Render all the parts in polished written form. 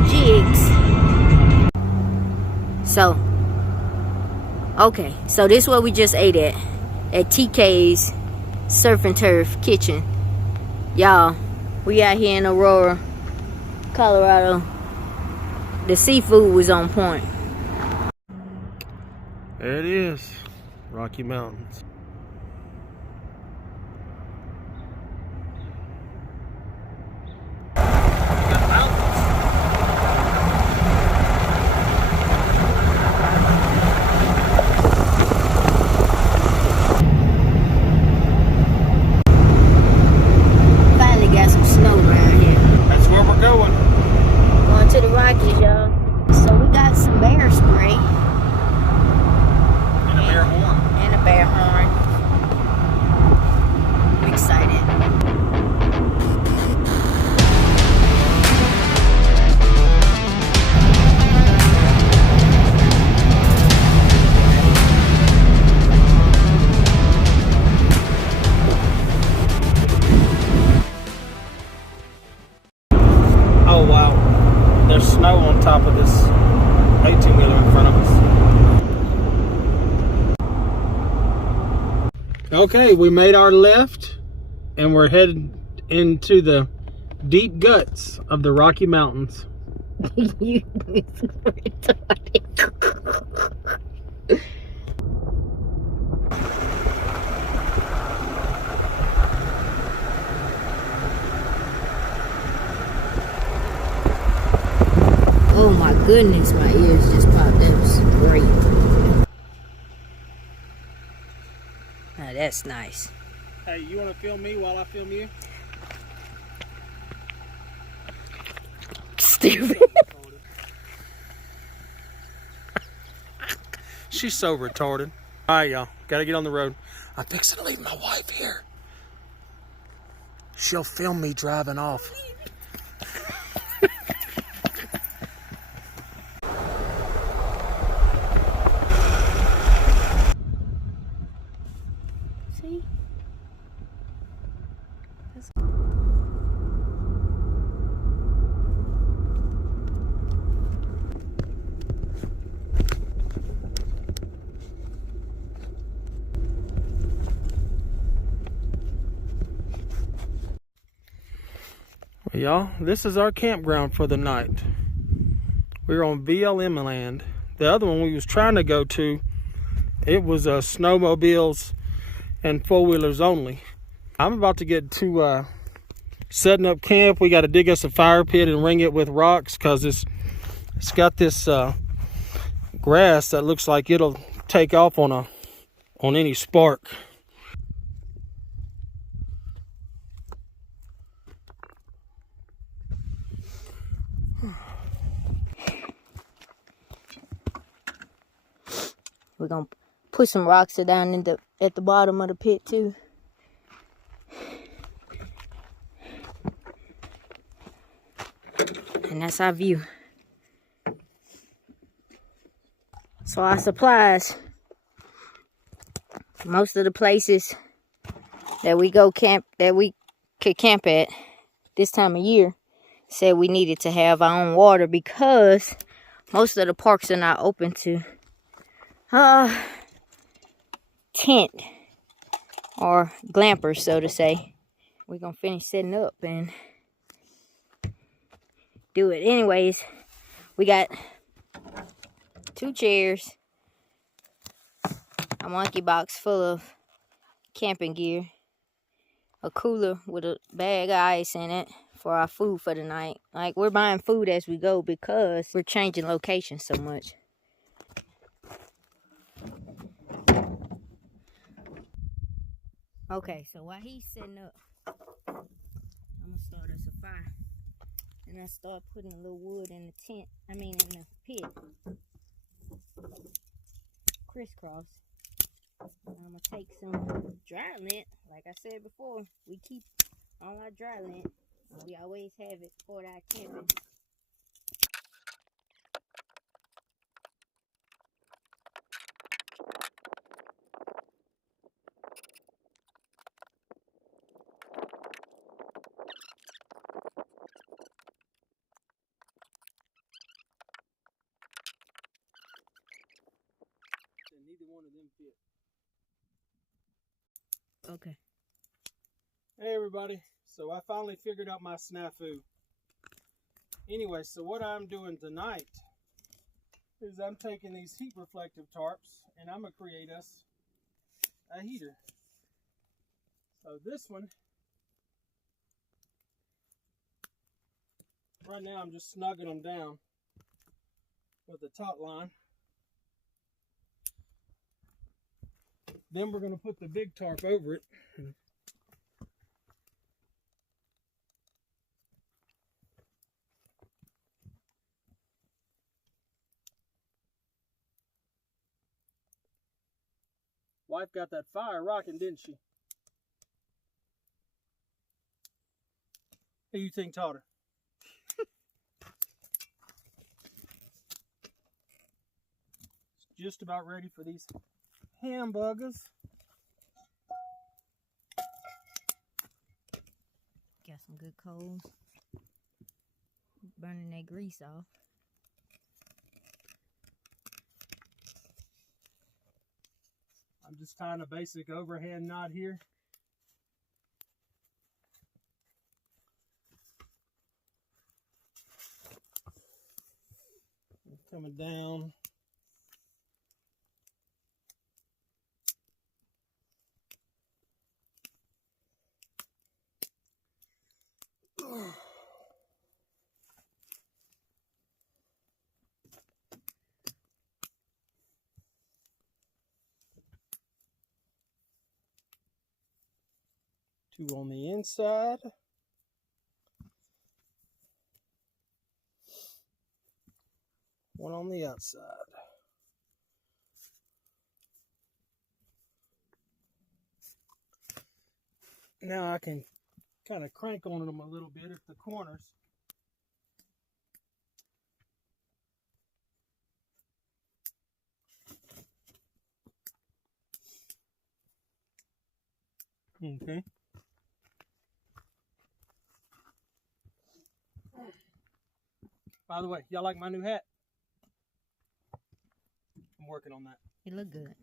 my jigs. So, okay, so this is what we just ate at TK's Surf and Turf Kitchen. Y'all, we out here in Aurora, Colorado. The seafood was on point. There it is, Rocky Mountains. Finally got some snow around here. That's where we're going. Going to the Rockies, y'all. So we got some bear spray. And a bear horn. And a bear horn. I'm excited. Oh wow, there's snow on top of this 18-wheeler in front of us. Okay, we made our left and we're headed into the deep guts of the Rocky Mountains. You retarded. Oh my goodness, my ears just popped. That was great. Now that's nice. Hey, you want to film me while I film you? Stupid. She's so retarded. All right, y'all, gotta get on the road. I'm fixing to leave my wife here. She'll film me driving off. See? Well, y'all, this is our campground for the night. We're on BLM land. The other one we was trying to go to, it was snowmobiles and four-wheelers only. I'm about to get to setting up camp. We got to dig us a fire pit and ring it with rocks because it's got this grass that looks like it'll take off on any spark. We're gonna put some rocks down at the bottom of the pit too. And that's our view. So our supplies, most of the places that we go camp, that we could camp at this time of year, said we needed to have our own water because most of the parks are not open to tent or glampers, so to say. We're gonna finish setting up and do it. Anyways, we got 2 chairs, a monkey box full of camping gear, a cooler with a bag of ice in it for our food for the night. Like, we're buying food as we go because we're changing locations so much. Okay, so while he's setting up, I'm gonna start us a fire. And I start putting a little wood in the tent, in the pit. Crisscross. And I'm gonna take some dry lint. Like I said before, we keep all our dry lint. We always have it for our camping. of them fit. Okay. Hey everybody, so I finally figured out my snafu. Anyway, so what I'm doing tonight is I'm taking these heat reflective tarps and I'm going to create us a heater. So this one, right now I'm just snugging them down with the top line. Then we're going to put the big tarp over it. Wife got that fire rocking, didn't she? Who you think taught her? It's just about ready for these hamburgers. Got some good coals. Burning that grease off. I'm just tying a basic overhand knot here. Coming down. Two on the inside. One on the outside. Now I can kind of crank on them a little bit at the corners. Okay. By the way, y'all like my new hat? I'm working on that. It look good.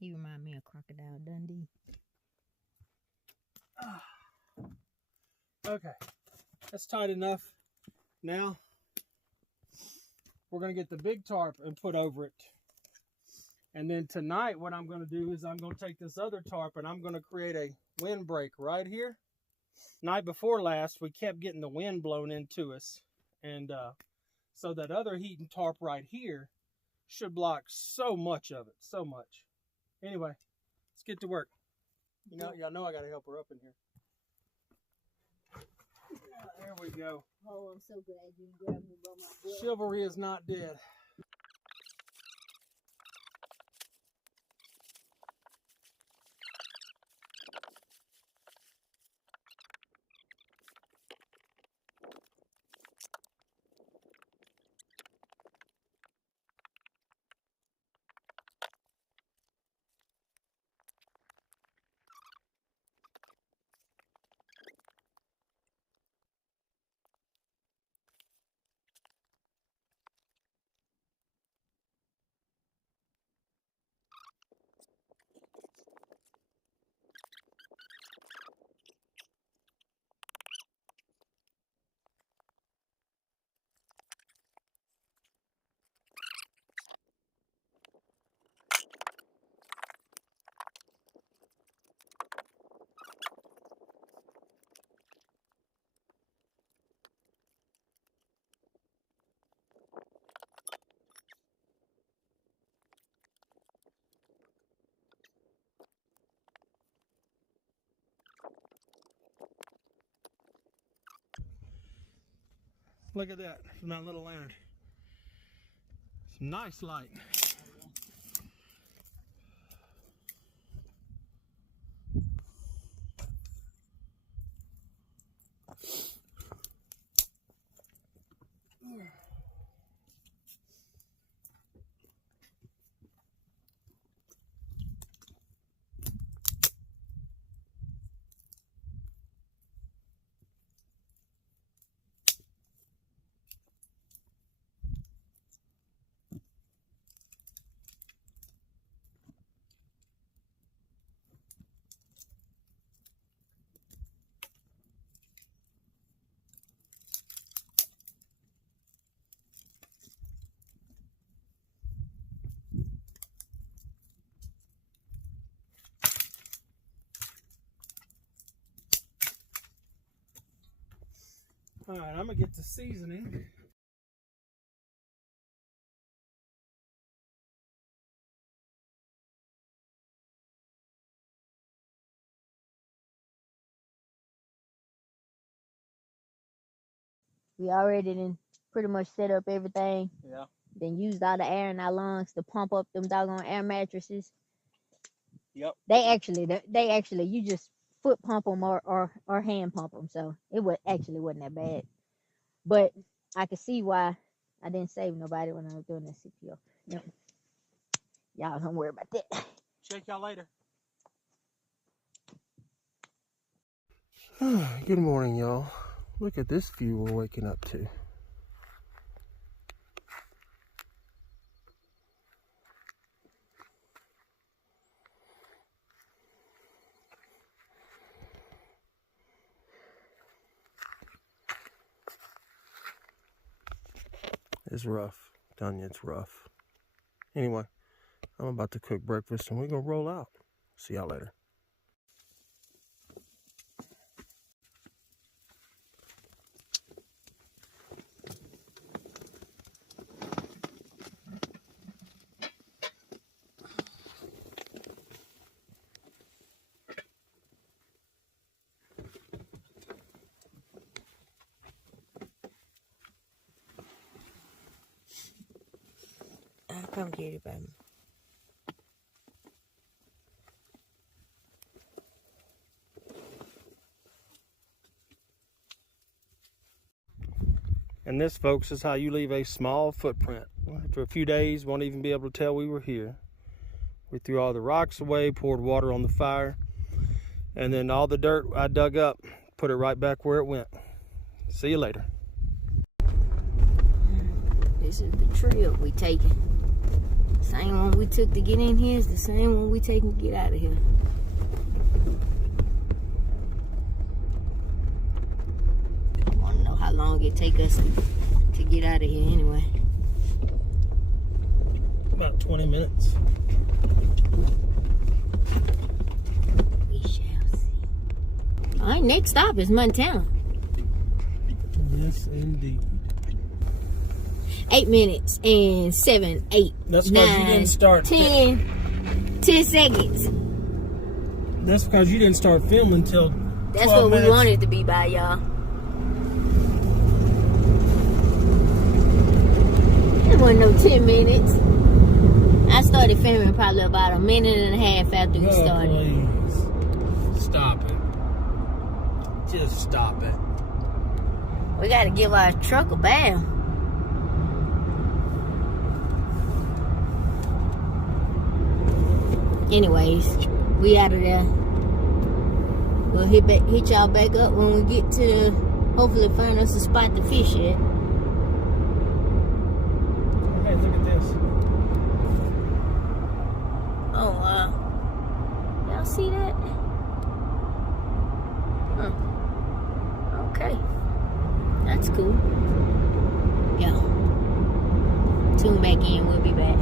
He remind me of Crocodile Dundee. Okay, that's tight enough. Now, we're going to get the big tarp and put over it. And then tonight, what I'm going to do is I'm going to take this other tarp and I'm going to create a windbreak right here. Night before last, we kept getting the wind blown into us. And so that other heating tarp right here should block so much of it, so much. Anyway, let's get to work. You know, y'all know I got to help her up in here. There we go. Oh, I'm so glad you grabbed me by my butt. Chivalry is not dead. Look at that from that little lantern. Some nice light. All right, I'm gonna get the seasoning. We already done pretty much set up everything. Yeah. Then used all the air in our lungs to pump up them doggone air mattresses. Yep. They actually, you just foot pump them or hand pump them. So it wasn't that bad. But I could see why I didn't save nobody when I was doing the CPR. Yep. Y'all don't worry about that. Check y'all later. Good morning, y'all. Look at this view we're waking up to. It's rough. I'm telling you, it's rough. Anyway, I'm about to cook breakfast and we're gonna roll out. See y'all later. I'll come get it, baby. And this, folks, is how you leave a small footprint. After a few days, won't even be able to tell we were here. We threw all the rocks away, poured water on the fire, and then all the dirt I dug up, put it right back where it went. See you later. This is the trail we taking. Same one we took to get in here is the same one we taking to get out of here. I want to know how long it take us to get out of here anyway. About 20 minutes. We shall see. All right, next stop is Montana. Yes, indeed. 8 minutes and 7, 8, That's 9, because you didn't start 10 seconds. That's because you didn't start filming till That's what we wanted it to be by, y'all. It wasn't no 10 minutes. I started filming probably about a minute and a half after we started. Please. Stop it. Just stop it. We got to give our truck a bath. Anyways, we out of there. We'll hit y'all back up when we get to hopefully find us a spot to fish at. Hey, look at this. Oh, y'all see that? Huh. Okay. That's cool. Yeah. Tune back in. We'll be back.